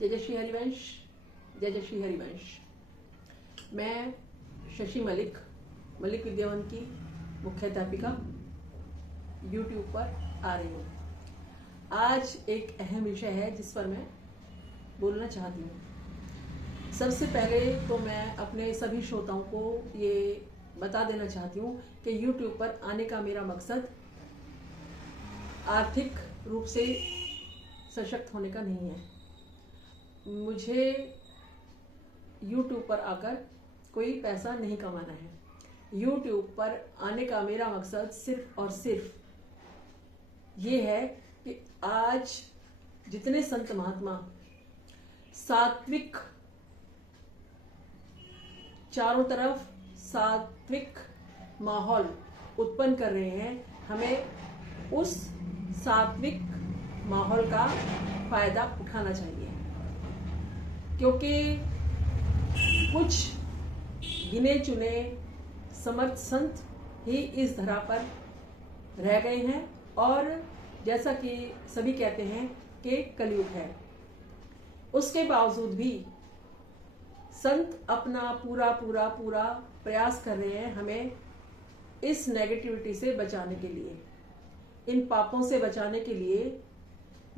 जय जय श्री हरिवंश, जय जय श्री हरिवंश। मैं शशि मलिक विद्यावन की मुख्याध्यापिका YouTube पर आ रही हूँ। आज एक अहम विषय है जिस पर मैं बोलना चाहती हूँ। सबसे पहले तो मैं अपने सभी श्रोताओं को ये बता देना चाहती हूँ कि YouTube पर आने का मेरा मकसद आर्थिक रूप से सशक्त होने का नहीं है। मुझे YouTube पर आकर कोई पैसा नहीं कमाना है। YouTube पर आने का मेरा मकसद सिर्फ और सिर्फ ये है कि आज जितने संत महात्मा सात्विक, चारों तरफ सात्विक माहौल उत्पन्न कर रहे हैं, हमें उस सात्विक माहौल का फायदा उठाना चाहिए। क्योंकि कुछ गिने चुने समर्थ संत ही इस धरा पर रह गए हैं और जैसा कि सभी कहते हैं कि कलयुग है। उसके बावजूद भी संत अपना पूरा प्रयास कर रहे हैं हमें इस नेगेटिविटी से बचाने के लिए, इन पापों से बचाने के लिए।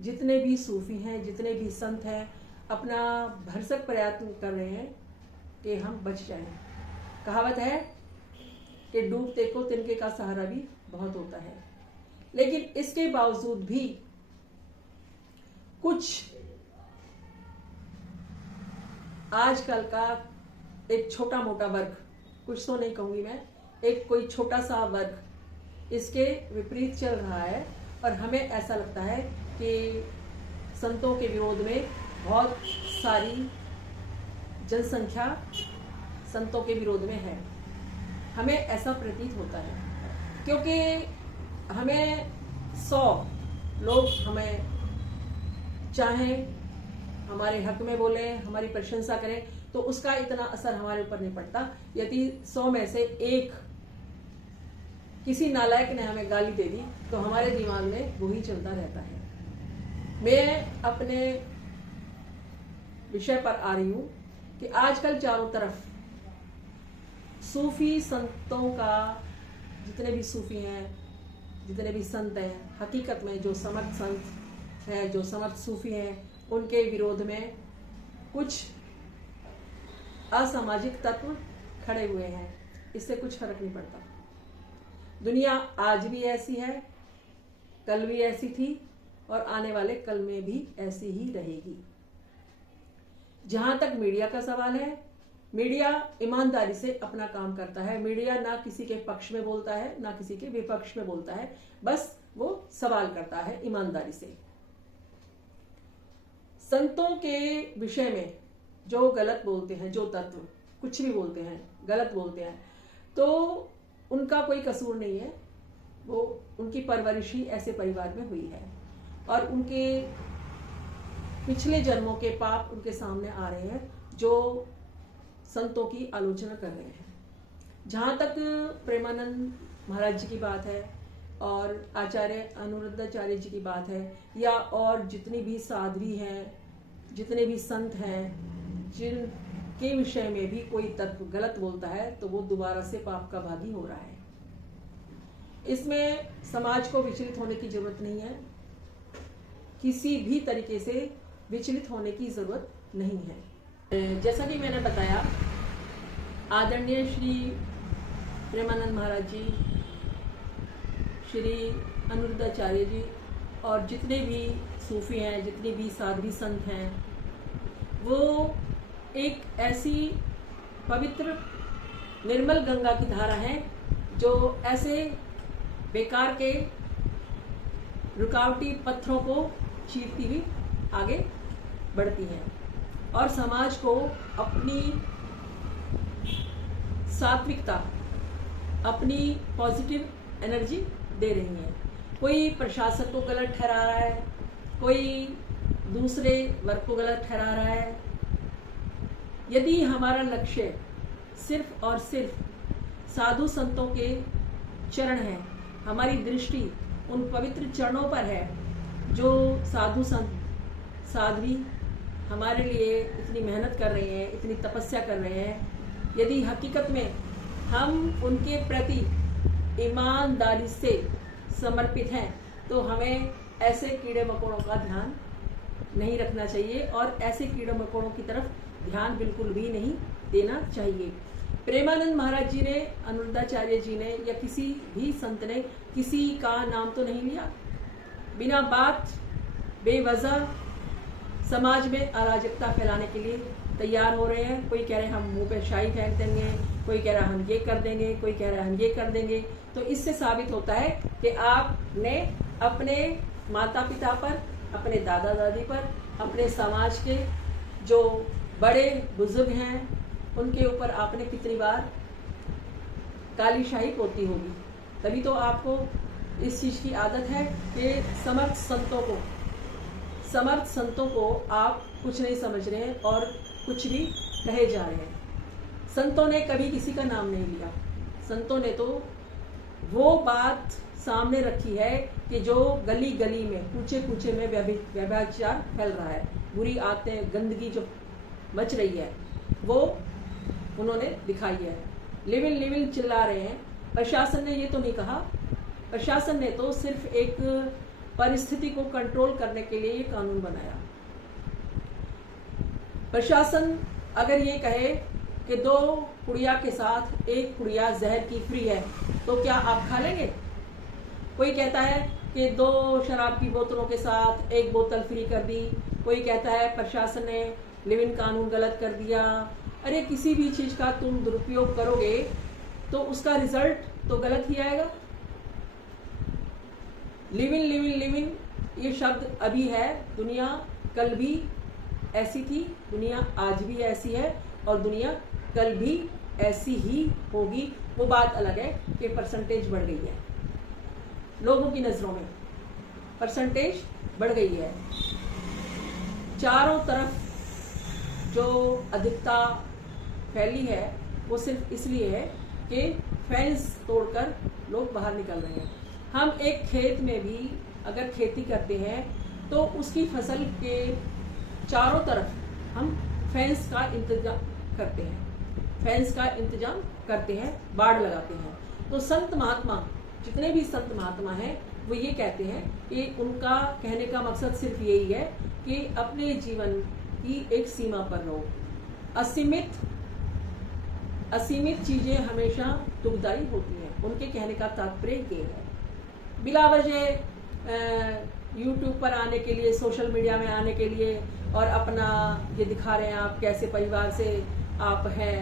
जितने भी सूफी हैं, जितने भी संत हैं, अपना भरसक प्रयत्न कर रहे हैं कि हम बच जाएं। कहावत है कि डूबते को तिनके का सहारा भी बहुत होता है। लेकिन इसके बावजूद भी कुछ आजकल का एक छोटा मोटा वर्ग, कुछ तो नहीं कहूंगी मैं, एक कोई छोटा सा वर्ग इसके विपरीत चल रहा है और हमें ऐसा लगता है कि संतों के विरोध में बहुत सारी जनसंख्या संतों के विरोध में है। हमें ऐसा प्रतीत होता है क्योंकि हमें 100 लोग हमें चाहें, हमारे हक में बोले, हमारी प्रशंसा करें, तो उसका इतना असर हमारे ऊपर नहीं पड़ता। यदि 100 में से एक किसी नालायक ने हमें गाली दे दी तो हमारे दिमाग में वही चलता रहता है। मैं अपने विषय पर आ रही हूं कि आजकल चारों तरफ सूफी संतों का, जितने भी सूफी हैं, जितने भी संत हैं, हकीकत में जो समर्थ संत हैं, जो समर्थ सूफी हैं, उनके विरोध में कुछ असामाजिक तत्व खड़े हुए हैं। इससे कुछ फर्क नहीं पड़ता। दुनिया आज भी ऐसी है, कल भी ऐसी थी और आने वाले कल में भी ऐसी ही रहेगी। जहां तक मीडिया का सवाल है, मीडिया ईमानदारी से अपना काम करता है। मीडिया ना किसी के पक्ष में बोलता है, ना किसी के विपक्ष में बोलता है, बस वो सवाल करता है ईमानदारी से। संतों के विषय में जो गलत बोलते हैं, जो तत्व कुछ भी बोलते हैं, गलत बोलते हैं, तो उनका कोई कसूर नहीं है। वो उनकी परवरिश ही ऐसे परिवार में हुई है और उनके पिछले जन्मों के पाप उनके सामने आ रहे हैं, जो संतों की आलोचना कर रहे हैं। जहाँ तक प्रेमानंद महाराज जी की बात है और आचार्य अनुरुद्धाचार्य जी की बात है, या और जितनी भी साध्वी हैं, जितने भी संत हैं, जिनके विषय में भी कोई तत्व गलत बोलता है, तो वो दोबारा से पाप का भागी हो रहा है। इसमें समाज को विचलित होने की जरूरत नहीं है, किसी भी तरीके से विचलित होने की जरूरत नहीं है। जैसा कि मैंने बताया, आदरणीय श्री प्रेमानंद महाराज जी, श्री अनुरुद्धाचार्य जी और जितने भी सूफी हैं, जितने भी साध्वी संत हैं, वो एक ऐसी पवित्र निर्मल गंगा की धारा है जो ऐसे बेकार के रुकावटी पत्थरों को चीरती हुई आगे बढ़ती हैं और समाज को अपनी सात्विकता, अपनी पॉजिटिव एनर्जी दे रही हैं। कोई प्रशासन को गलत ठहरा रहा है, कोई दूसरे वर्ग को गलत ठहरा रहा है। यदि हमारा लक्ष्य सिर्फ और सिर्फ साधु संतों के चरण हैं, हमारी दृष्टि उन पवित्र चरणों पर है जो साधु संत, साध्वी हमारे लिए इतनी मेहनत कर रहे हैं, इतनी तपस्या कर रहे हैं, यदि हकीकत में हम उनके प्रति ईमानदारी से समर्पित हैं तो हमें ऐसे कीड़े मकोड़ों का ध्यान नहीं रखना चाहिए और ऐसे कीड़े मकोड़ों की तरफ ध्यान बिल्कुल भी नहीं देना चाहिए। प्रेमानंद महाराज जी ने, अनुरुद्धाचार्य जी ने या किसी भी संत ने किसी का नाम तो नहीं लिया। बिना बात बेवजह समाज में अराजकता फैलाने के लिए तैयार हो रहे हैं। कोई कह रहे हैं हम मुंह पे शाही फेंक देंगे, कोई कह रहा है हम ये कर देंगे, कोई कह रहा है हम ये कर देंगे। तो इससे साबित होता है कि आपने अपने माता पिता पर, अपने दादा दादी पर, अपने समाज के जो बड़े बुजुर्ग हैं उनके ऊपर आपने कितनी बार काली शाही पोती होगी। तभी तो आपको इस चीज की आदत है कि समर्थ संतों को आप कुछ नहीं समझ रहे हैं और कुछ भी कहे जा रहे हैं। संतों ने कभी किसी का नाम नहीं लिया। संतों ने तो वो बात सामने रखी है कि जो गली गली में, कूचे कूचे में व्यभिचार फैल रहा है, बुरी आदतें, गंदगी जो मच रही है, वो उन्होंने दिखाई है। लिविल चिल्ला रहे हैं। प्रशासन ने ये तो नहीं कहा। प्रशासन ने तो सिर्फ एक परिस्थिति को कंट्रोल करने के लिए ये कानून बनाया। प्रशासन अगर ये कहे कि 2 पुड़िया के साथ 1 पुड़िया जहर की फ्री है तो क्या आप खा लेंगे? कोई कहता है कि 2 शराब की बोतलों के साथ 1 बोतल फ्री कर दी। कोई कहता है प्रशासन ने लिव इन कानून गलत कर दिया। अरे किसी भी चीज का तुम दुरुपयोग करोगे तो उसका रिजल्ट तो गलत ही आएगा। लिव इन ये शब्द अभी है, दुनिया कल भी ऐसी थी, दुनिया आज भी ऐसी है और दुनिया कल भी ऐसी ही होगी। वो बात अलग है कि परसेंटेज बढ़ गई है, लोगों की नजरों में परसेंटेज बढ़ गई है। चारों तरफ जो अधिकता फैली है वो सिर्फ इसलिए है कि फेंस तोड़कर लोग बाहर निकल रहे हैं। हम एक खेत में भी अगर खेती करते हैं तो उसकी फसल के चारों तरफ हम फेंस का इंतजाम करते हैं, बाड़ लगाते हैं। तो संत महात्मा, जितने भी संत महात्मा हैं, वो ये कहते हैं कि उनका कहने का मकसद सिर्फ यही है कि अपने जीवन की एक सीमा पर रहो। असीमित चीजें हमेशा दुखदायी होती हैं। उनके कहने का तात्पर्य ये है। बिला वजह यूट्यूब पर आने के लिए, सोशल मीडिया में आने के लिए और अपना ये दिखा रहे हैं आप कैसे परिवार से आप हैं,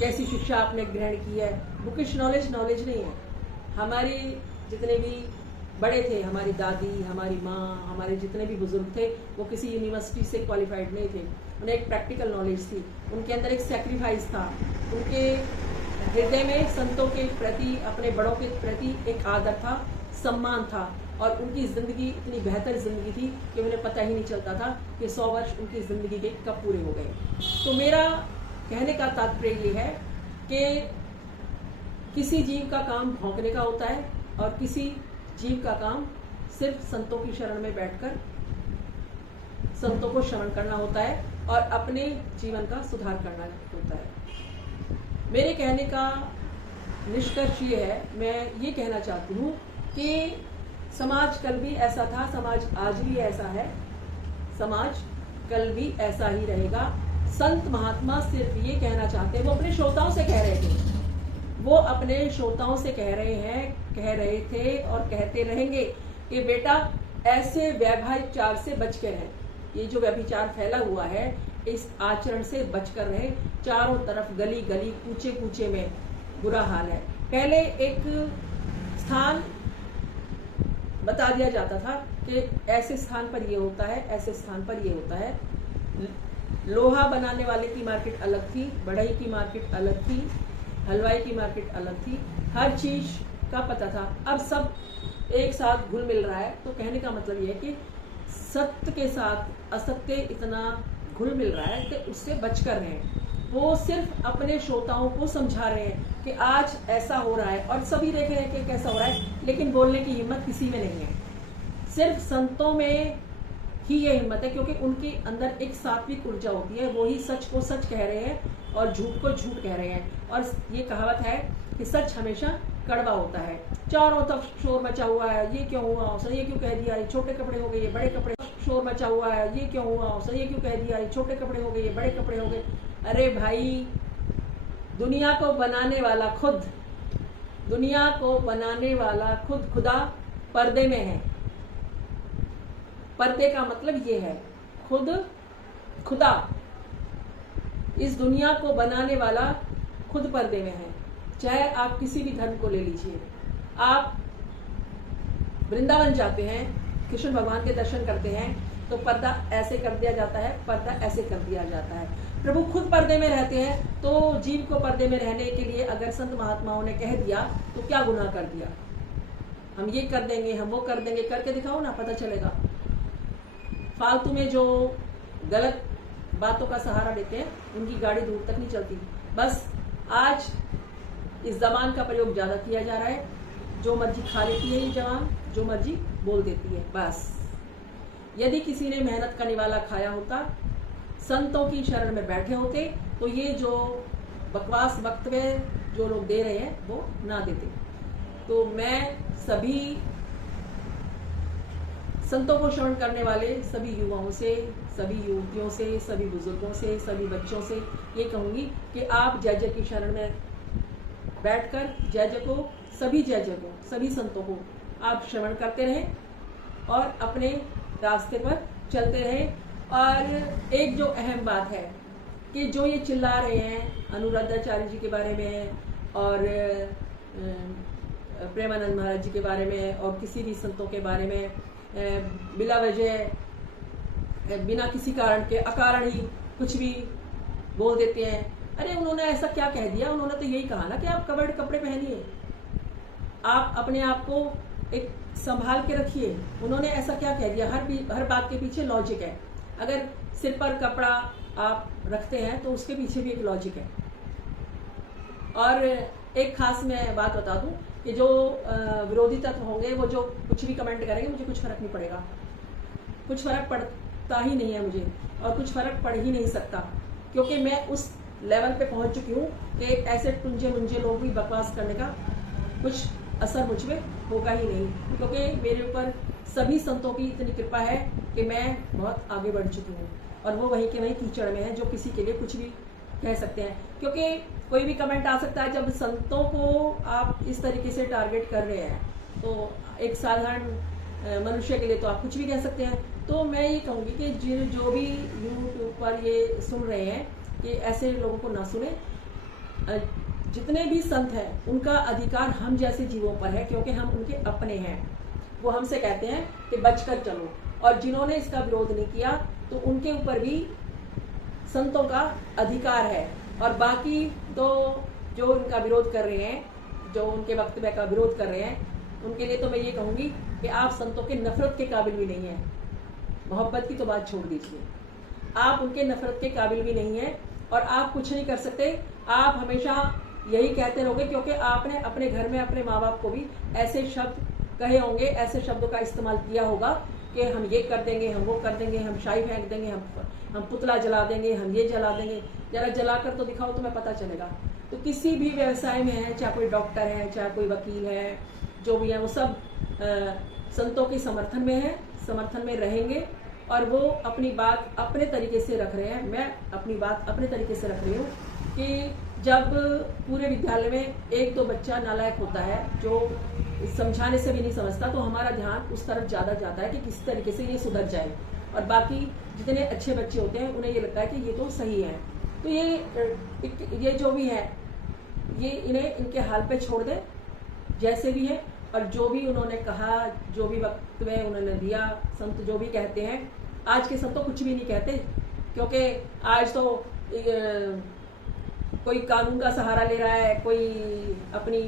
कैसी शिक्षा आपने ग्रहण की है। बुकिश नॉलेज नहीं है। हमारे जितने भी बड़े थे, हमारी दादी, हमारी माँ, हमारे जितने भी बुजुर्ग थे, वो किसी यूनिवर्सिटी से क्वालिफाइड नहीं थे। उन्हें एक प्रैक्टिकल नॉलेज थी, उनके अंदर एक सैक्रिफाइस था, उनके हृदय में संतों के प्रति, अपने बड़ों के प्रति एक आदर था, सम्मान था और उनकी जिंदगी इतनी बेहतर जिंदगी थी कि उन्हें पता ही नहीं चलता था कि 100 वर्ष उनकी जिंदगी के कब पूरे हो गए। तो मेरा कहने का तात्पर्य ये है कि किसी जीव का काम भौंकने का होता है और किसी जीव का काम सिर्फ संतों की शरण में बैठकर संतों को श्रवण करना होता है और अपने जीवन का सुधार करना होता है। मेरे कहने का निष्कर्ष ये है, मैं ये कहना चाहती हूँ कि समाज कल भी ऐसा था, समाज आज भी ऐसा है, समाज कल भी ऐसा ही रहेगा। संत महात्मा सिर्फ ये कहना चाहते हैं, वो अपने श्रोताओं से कह रहे थे, वो अपने श्रोताओं से कह रहे थे और कहते रहेंगे कि बेटा ऐसे व्यभिचार से बच के रहें। ये जो व्यभिचार फैला हुआ है, इस आचरण से बचकर रहे। चारों तरफ गली गली, कूचे कूचे में बुरा हाल है। पहले एक स्थान बता दिया जाता था कि ऐसे स्थान पर ये होता है, ऐसे स्थान पर ये होता है। लोहा बनाने वाले की मार्केट अलग थी, बढ़ई की मार्केट अलग थी, हलवाई की मार्केट अलग थी, हर चीज का पता था। अब सब एक साथ घुल मिल रहा है। तो कहने का मतलब ये है कि सत्य के साथ असत्य इतना घुल मिल रहा है कि उससे बचकर रहें। वो सिर्फ अपने श्रोताओं को समझा रहे हैं कि आज ऐसा हो रहा है और सभी देख रहे हैं कि कैसा हो रहा है, लेकिन बोलने की हिम्मत किसी में नहीं है। सिर्फ संतों में ही ये हिम्मत है, क्योंकि उनके अंदर एक सात्विक ऊर्जा होती है। वो ही सच को सच कह रहे हैं और झूठ को झूठ कह रहे हैं। और ये कहावत है कि सच हमेशा कड़वा होता है। चारों तरफ शोर मचा हुआ है, ये क्यों हुआ, सर ये क्यों कह दिया, ये छोटे कपड़े हो गए, ये बड़े कपड़े, शोर मचा हुआ है, ये क्यों हुआ, सर ये क्यों कह दिया, ये छोटे कपड़े हो गए, ये बड़े कपड़े हो गए। अरे भाई, दुनिया को बनाने वाला खुद, दुनिया को बनाने वाला खुद खुदा पर्दे में है। पर्दे का मतलब ये है, खुद खुदा, इस दुनिया को बनाने वाला खुद पर्दे में है। चाहे आप किसी भी धर्म को ले लीजिए, आप वृंदावन जाते हैं, कृष्ण भगवान के दर्शन करते हैं, तो पर्दा ऐसे कर दिया जाता है, पर्दा ऐसे कर दिया जाता है। प्रभु खुद पर्दे में रहते हैं, तो जीव को पर्दे में रहने के लिए अगर संत महात्माओं ने कह दिया तो क्या गुनाह कर दिया। हम ये कर देंगे, हम वो कर देंगे, करके दिखाओ ना, पता चलेगा। फालतू में जो गलत बातों का सहारा लेते हैं, उनकी गाड़ी दूर तक नहीं चलती। बस आज इस जबान का प्रयोग ज्यादा किया जा रहा है, जो मर्जी खा लेती है ये जबान, जो मर्जी बोल देती है। बस यदि किसी ने मेहनत का निवाला खाया होता, संतों की शरण में बैठे होते, तो ये जो बकवास वक्तव्य जो लोग दे रहे हैं वो ना देते। तो मैं सभी संतों को श्रवण करने वाले सभी युवाओं से, सभी युवतियों से, सभी बुजुर्गों से, सभी बच्चों से ये कहूंगी कि आप जय जय की शरण में बैठकर जय जय को, सभी जय जय को, सभी संतों को आप श्रवण करते रहें और अपने रास्ते पर चलते रहें। और एक जो अहम बात है कि जो ये चिल्ला रहे हैं अनुराधाचार्य जी के बारे में और प्रेमानंद महाराज जी के बारे में और किसी भी संतों के बारे में बिला वजह, बिना किसी कारण के, अकारण ही कुछ भी बोल देते हैं। अरे उन्होंने ऐसा क्या कह दिया, उन्होंने तो यही कहा ना कि आप कवर्ड कपड़े पहनिए, आप अपने आप को एक संभाल के रखिए। उन्होंने ऐसा क्या कह दिया, हर बात के पीछे लॉजिक है। अगर सिर पर कपड़ा आप रखते हैं तो उसके पीछे भी एक लॉजिक है। और एक खास मैं बात बता दूं कि जो विरोधी तत्व होंगे, वो जो कुछ भी कमेंट करेंगे, मुझे कुछ फर्क नहीं पड़ेगा, कुछ फर्क पड़ता ही नहीं है मुझे, और कुछ फर्क पड़ ही नहीं सकता, क्योंकि मैं उस लेवल पे पहुंच चुकी हूँ कि ऐसे टुंजे मुंजे लोग भी बकवास करने का कुछ असर मुझ में होगा ही नहीं, क्योंकि मेरे ऊपर सभी संतों की इतनी कृपा है कि मैं बहुत आगे बढ़ चुकी हूँ। और वो वहीं के वहीं कीचड़ में है, जो किसी के लिए कुछ भी कह सकते हैं, क्योंकि कोई भी कमेंट आ सकता है। जब संतों को आप इस तरीके से टारगेट कर रहे हैं, तो एक साधारण मनुष्य के लिए तो आप कुछ भी कह सकते हैं। तो मैं ये कहूँगी कि जो भी यूट्यूब पर ये सुन रहे हैं कि ऐसे लोगों को ना सुने। जितने भी संत हैं उनका अधिकार हम जैसे जीवों पर है, क्योंकि हम उनके अपने हैं। वो हमसे कहते हैं कि बचकर चलो, और जिन्होंने इसका विरोध नहीं किया तो उनके ऊपर भी संतों का अधिकार है। और बाकी तो जो उनका विरोध कर रहे हैं, जो उनके वक्तव्य का विरोध कर रहे हैं, उनके लिए तो मैं ये कहूँगी कि आप संतों के नफरत के काबिल भी नहीं है। मोहब्बत की तो बात छोड़ दीजिए, आप उनके नफरत के काबिल भी नहीं है, और आप कुछ नहीं कर सकते। आप हमेशा यही कहते रहोगे, क्योंकि आपने अपने घर में अपने माँ बाप को भी ऐसे शब्द कहे होंगे, ऐसे शब्दों का इस्तेमाल किया होगा कि हम ये कर देंगे, हम वो कर देंगे, हम शाही फेंक देंगे, हम पुतला जला देंगे, हम ये जला देंगे। जरा जला कर तो दिखाओ, तुम्हें पता चलेगा। तो किसी भी व्यवसाय में है, चाहे कोई डॉक्टर है, चाहे कोई वकील है, जो भी है, वो सब संतों के समर्थन में है, समर्थन में रहेंगे, और वो अपनी बात अपने तरीके से रख रहे हैं। मैं अपनी बात अपने तरीके से रख रही हूँ कि जब पूरे विद्यालय में एक दो बच्चा नालायक होता है जो समझाने से भी नहीं समझता, तो हमारा ध्यान उस तरफ ज्यादा जाता है कि किस तरीके से ये सुधर जाए, और बाकी जितने अच्छे बच्चे होते हैं उन्हें ये लगता है कि ये तो सही है। तो ये जो भी है, ये इन्हें इनके हाल पे छोड़ दे जैसे भी है। और जो भी उन्होंने कहा, जो भी वक्तव्य उन्होंने दिया, संत जो भी कहते हैं, आज के संत तो कुछ भी नहीं कहते, क्योंकि आज तो कोई कानून का सहारा ले रहा है, कोई अपनी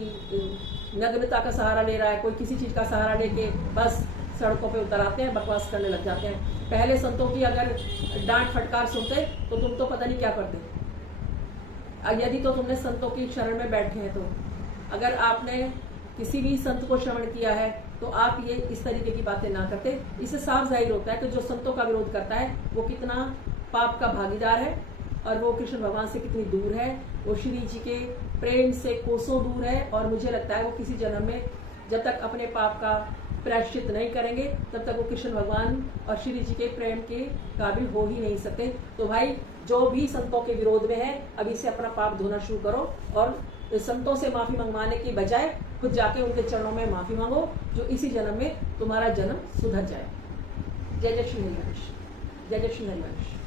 नग्नता का सहारा ले रहा है, कोई किसी चीज का सहारा लेके बस सड़कों पे उतर आते हैं, बकवास करने लग जाते हैं। पहले संतों की अगर डांट फटकार सुनते तो तुम तो पता नहीं क्या करते। यदि तो तुमने संतों की शरण में बैठे हैं, तो अगर आपने किसी भी संत को श्रवण किया है तो आप ये इस तरीके की बातें ना करते। इससे साफ जाहिर होता है कि जो संतों का विरोध करता है वो कितना पाप का भागीदार है और वो कृष्ण भगवान से कितनी दूर है, वो श्री जी के प्रेम से कोसों दूर है। और मुझे लगता है वो किसी जन्म में जब तक अपने पाप का प्रायश्चित नहीं करेंगे तब तक वो कृष्ण भगवान और श्री जी के प्रेम के काबिल हो ही नहीं सकते। तो भाई जो भी संतों के विरोध में है अभी से अपना पाप धोना शुरू करो और संतों से माफी मंगवाने की बजाय खुद जाके उनके चरणों में माफी मांगो, जो इसी जन्म में तुम्हारा जन्म सुधर जाए। जय जय श्री हरिवंश, जय जय श्री हरिवंश।